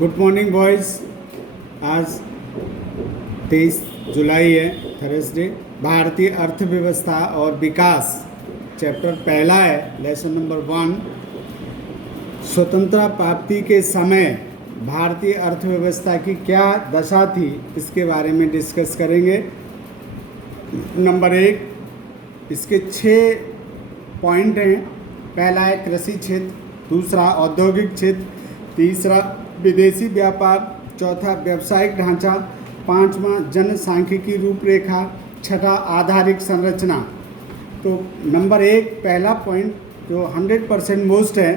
Good morning boys. आज 23 जुलाई है, Thursday. भारतीय अर्थव्यवस्था और विकास चैप्टर पहला है, लेसन नंबर 1। स्वतंत्रता प्राप्ति के समय भारतीय अर्थव्यवस्था की क्या दशा थी, इसके बारे में डिस्कस करेंगे। नंबर 1, इसके 6 पॉइंट हैं। पहला है कृषि क्षेत्र, दूसरा औद्योगिक क्षेत्र, तीसरा विदेशी व्यापार, चौथा व्यावसायिक ढांचा, पांचवा जनसांख्यिकी रूपरेखा, छठा आधारिक संरचना। तो नंबर 1 पहला पॉइंट जो 100% मोस्ट है,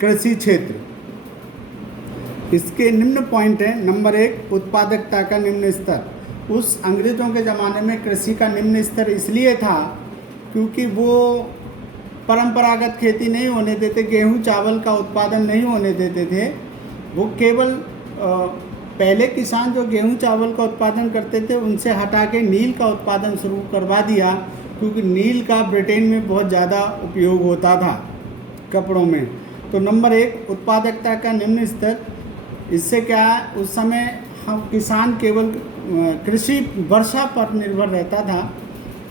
कृषि क्षेत्र। इसके निम्न पॉइंट हैं। नंबर 1, उत्पादकता का निम्न स्तर। उस अंग्रेज़ों के ज़माने में कृषि का निम्न स्तर इसलिए था क्योंकि वो परंपरागत खेती नहीं होने देते, गेहूं चावल का उत्पादन नहीं होने देते थे। वो केवल पहले किसान जो गेहूं चावल का उत्पादन करते थे उनसे हटा के नील का उत्पादन शुरू करवा दिया, क्योंकि नील का ब्रिटेन में बहुत ज़्यादा उपयोग होता था कपड़ों में। तो नंबर 1, उत्पादकता का निम्न स्तर। इससे क्या है, उस समय हम किसान केवल कृषि वर्षा पर निर्भर रहता था,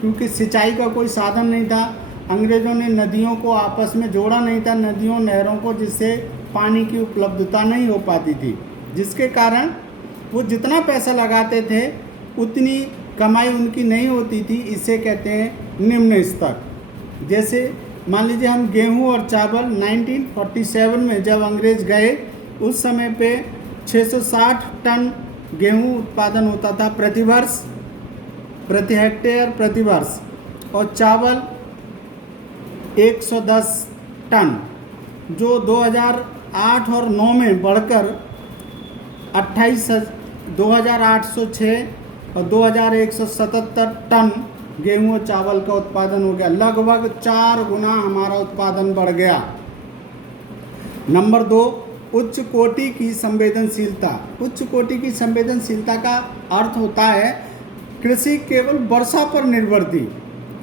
क्योंकि सिंचाई का कोई साधन नहीं था। अंग्रेज़ों ने नदियों को आपस में जोड़ा नहीं था, नदियों नहरों को, जिससे पानी की उपलब्धता नहीं हो पाती थी, जिसके कारण वो जितना पैसा लगाते थे उतनी कमाई उनकी नहीं होती थी। इसे कहते हैं निम्न स्तर। जैसे मान लीजिए हम गेहूं और चावल 1947 में जब अंग्रेज़ गए, उस समय पे 660 टन गेहूं उत्पादन होता था प्रति वर्ष, प्रति हेक्टेयर प्रति वर्ष, और चावल 110 टन, जो 2008 और 9 में बढ़कर 2806 और 2177 टन गेहूं और चावल का उत्पादन हो गया। लगभग 4 गुना हमारा उत्पादन बढ़ गया। नंबर 2, उच्च कोटि की संवेदनशीलता। उच्च कोटि की संवेदनशीलता का अर्थ होता है कृषि केवल वर्षा पर निर्भर थी।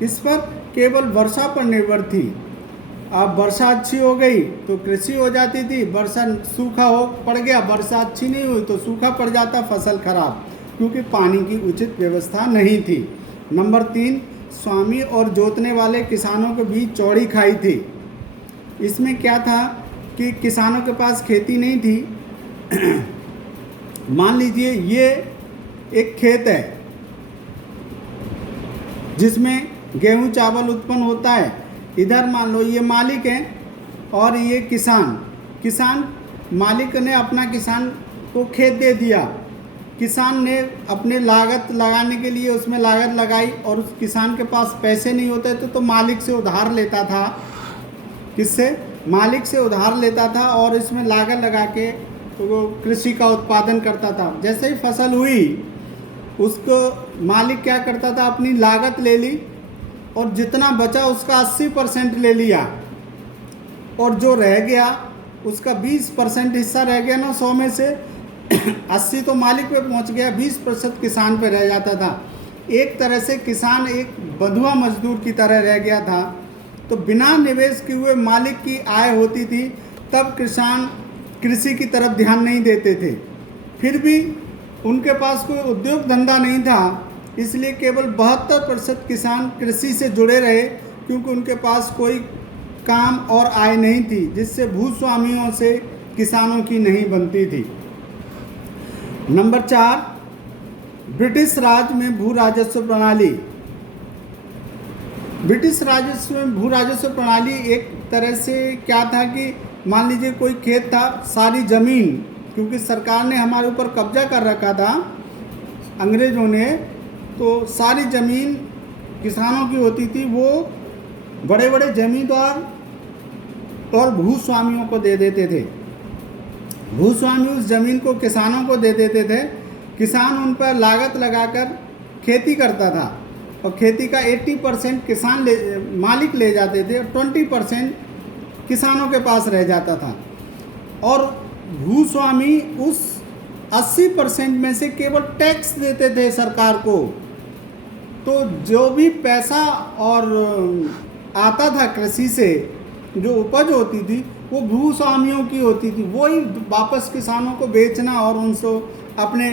इस पर केवल वर्षा पर निर्भर थी। अब वर्षा अच्छी हो गई तो कृषि हो जाती थी, वर्षा सूखा हो पड़ गया, वर्षा अच्छी नहीं हुई तो सूखा पड़ जाता, फसल खराब, क्योंकि पानी की उचित व्यवस्था नहीं थी। नंबर 3, स्वामी और जोतने वाले किसानों के बीच चौड़ी खाई थी। इसमें क्या था कि किसानों के पास खेती नहीं थी। मान लीजिए ये एक खेत है जिसमें गेहूं चावल उत्पन्न होता है। इधर मान लो ये मालिक है और ये किसान मालिक ने अपना किसान को खेत दे दिया। किसान ने अपने लागत लगाने के लिए उसमें लागत लगाई, और उस किसान के पास पैसे नहीं होते तो मालिक से उधार लेता था। किससे? मालिक से उधार लेता था, और इसमें लागत लगा के तो वो कृषि का उत्पादन करता था। जैसे ही फसल हुई, उसको मालिक क्या करता था, अपनी लागत ले ली और जितना बचा उसका 80% ले लिया, और जो रह गया उसका 20% हिस्सा रह गया ना। 100 में से 80 तो मालिक पे पहुंच गया, 20% किसान पे रह जाता था। एक तरह से किसान एक बंधुआ मजदूर की तरह रह गया था। तो बिना निवेश किए हुए मालिक की आय होती थी, तब किसान कृषि की तरफ ध्यान नहीं देते थे। फिर भी उनके पास कोई उद्योग धंधा नहीं था, इसलिए केवल 72% किसान कृषि से जुड़े रहे, क्योंकि उनके पास कोई काम और आय नहीं थी, जिससे भूस्वामियों से किसानों की नहीं बनती थी। नंबर 4, ब्रिटिश राज में भू राजस्व प्रणाली। ब्रिटिश राजस्व में भू राजस्व प्रणाली एक तरह से क्या था कि मान लीजिए कोई खेत था, सारी ज़मीन, क्योंकि सरकार ने हमारे ऊपर कब्जा कर रखा था अंग्रेज़ों ने, तो सारी ज़मीन किसानों की होती थी। वो बड़े बड़े जमींदार और भूस्वामियों को दे देते थे। भूस्वामी उस ज़मीन को किसानों को दे देते थे। किसान उन पर लागत लगाकर खेती करता था, और खेती का 80% मालिक ले जाते थे, और 20% किसानों के पास रह जाता था। और भूस्वामी उस 80% में से केवल टैक्स देते थे सरकार को। तो जो भी पैसा और आता था कृषि से, जो उपज होती थी, वो भूस्वामियों की होती थी, वही वापस किसानों को बेचना और उनको अपने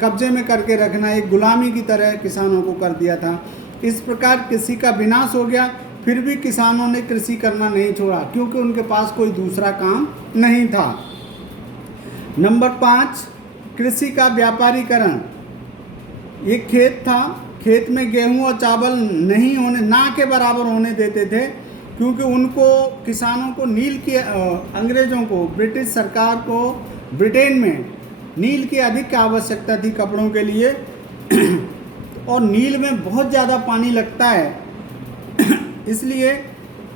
कब्जे में करके रखना, एक गुलामी की तरह किसानों को कर दिया था। इस प्रकार कृषि का विनाश हो गया। फिर भी किसानों ने कृषि करना नहीं छोड़ा, क्योंकि उनके पास कोई दूसरा काम नहीं था। नंबर 5, कृषि का व्यापारीकरण। एक खेत था, खेत में गेहूं और चावल नहीं होने, ना के बराबर होने देते थे, क्योंकि उनको किसानों को अंग्रेज़ों को, ब्रिटिश सरकार को ब्रिटेन में नील की अधिक आवश्यकता थी कपड़ों के लिए और नील में बहुत ज़्यादा पानी लगता है, इसलिए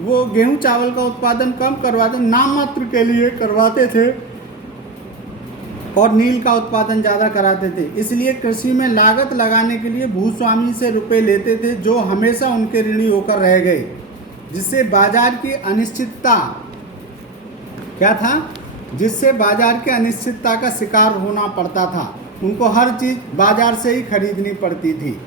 वो गेहूं चावल का उत्पादन कम करवाते, नाम मात्र के लिए करवाते थे और नील का उत्पादन ज़्यादा कराते थे। इसलिए कृषि में लागत लगाने के लिए भूस्वामी से रुपए लेते थे, जो हमेशा उनके ऋणी होकर रह गए, जिससे बाजार की अनिश्चितता क्या था, जिससे बाजार की अनिश्चितता का शिकार होना पड़ता था। उनको हर चीज़ बाजार से ही खरीदनी पड़ती थी।